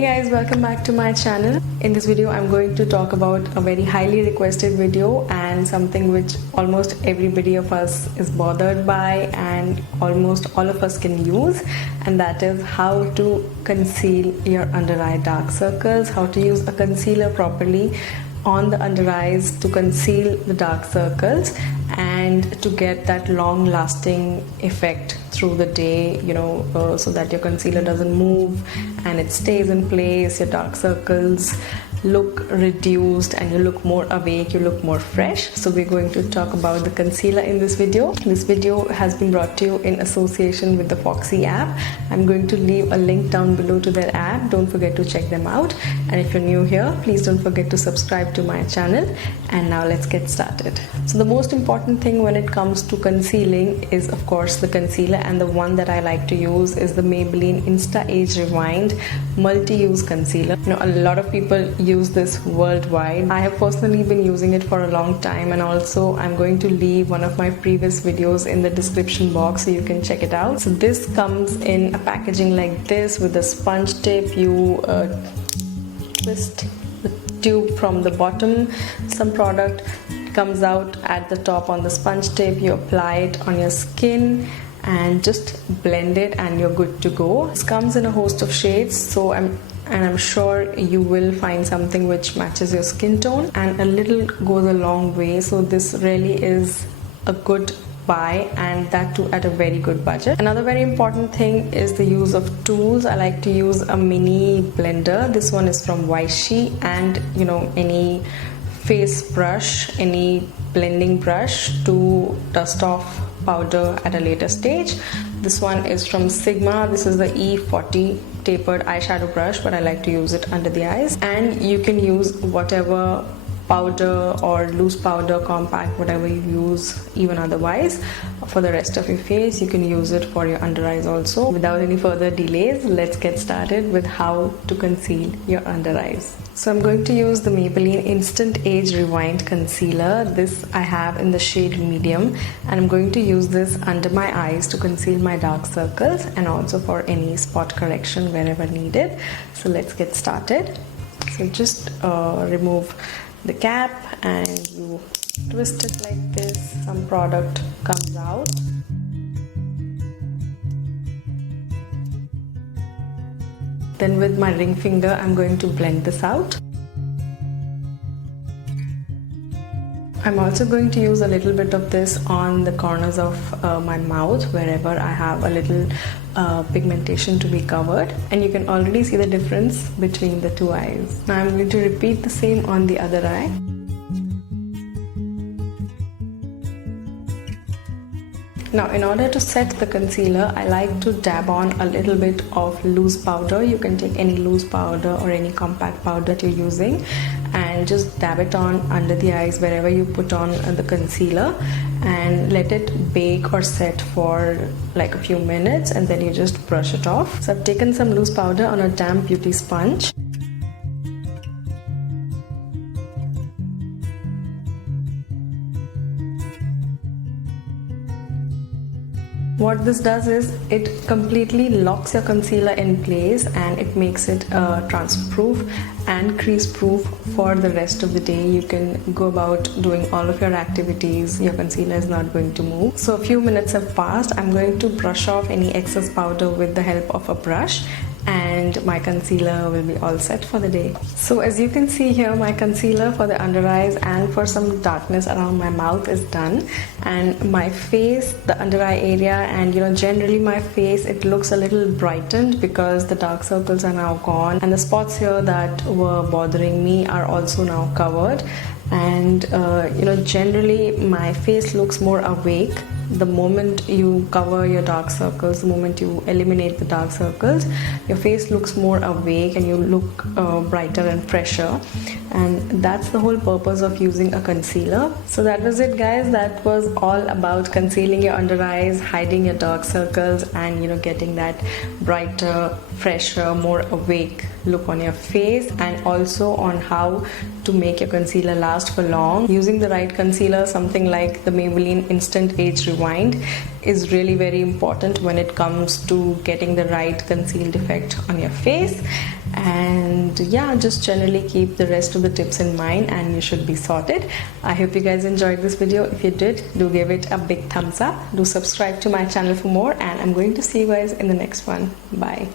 Hey guys, welcome back to my channel. In this video I'm going to talk about a very highly requested video and something which almost everybody of us is bothered by and almost all of us can use, and that is how to conceal your under eye dark circles, how to use a concealer properly on the under eyes to conceal the dark circles and to get that long lasting effect through the day, so that your concealer doesn't move and it stays in place, your dark circles look reduced and you look more awake, you look more fresh. So we're going to talk about the concealer in this video. This video has been brought to you in association with the Foxy app. I'm going to leave a link down below to their app. Don't forget to check them out, and if you're new here, please don't forget to subscribe to my channel. And now let's get started. So the most important thing when it comes to concealing is of course the concealer, and the one that I like to use is the Maybelline Insta Age Rewind multi-use concealer. A lot of people use this worldwide. I have personally been using it for a long time, and also I'm going to leave one of my previous videos in the description box so you can check it out. So this comes in a packaging like this with a sponge tip. You twist the tube from the bottom, some product comes out at the top on the sponge tip, you apply it on your skin and just blend it and you're good to go. This comes in a host of shades, so I'm sure you will find something which matches your skin tone, and a little goes a long way. So this really is a good buy, and that too at a very good budget. Another very important thing is the use of tools. I like to use a mini blender. This one is from Vichy, and any face brush, any blending brush to dust off powder at a later stage. This one is from Sigma. This is the E40 tapered eyeshadow brush, but I like to use it under the eyes. And you can use whatever powder or loose powder, compact, whatever you use, even otherwise for the rest of your face. You can use it for your under eyes also. Without any further delays, let's get started with how to conceal your under eyes. So I'm going to use the Maybelline Instant Age Rewind Concealer. This I have in the shade medium, and I'm going to use this under my eyes to conceal my dark circles and also for any spot correction wherever needed. So let's get started. So just remove the cap and you twist it like this. Some product comes out. Then with my ring finger I'm going to blend this out. I'm also going to use a little bit of this on the corners of my mouth, wherever I have a little pigmentation to be covered, and you can already see the difference between the two eyes. Now I'm going to repeat the same on the other eye. Now in order to set the concealer, I like to dab on a little bit of loose powder. You can take any loose powder or any compact powder that you're using and just dab it on under the eyes wherever you put on the concealer, and let it bake or set for like a few minutes, and then you just brush it off. So I've taken some loose powder on a damp beauty sponge. What this does is it completely locks your concealer in place, and it makes it transfer proof and crease proof for the rest of the day. You can go about doing all of your activities, your concealer is not going to move. So a few minutes have passed. I'm going to brush off any excess powder with the help of a brush, and my concealer will be all set for the day. So as you can see here, my concealer for the under eyes and for some darkness around my mouth is done, and my face, the under eye area, and generally my face, it looks a little brightened because the dark circles are now gone, and the spots here that were bothering me are also now covered. And generally my face looks more awake the moment you cover your dark circles, the moment you eliminate the dark circles. Your face looks more awake and you look brighter and fresher, and that's the whole purpose of using a concealer. So that was it guys, that was all about concealing your under eyes, hiding your dark circles, and getting that brighter, fresher, more awake look on your face, and also on how to make your concealer last for long using the right concealer, something like the Maybelline Instant Age Rewind. is really very important when it comes to getting the right concealed effect on your face. And yeah, just generally keep the rest of the tips in mind and you should be sorted. I hope you guys enjoyed this video. If you did, do give it a big thumbs up. Do subscribe to my channel for more, and I'm going to see you guys in the next one. Bye.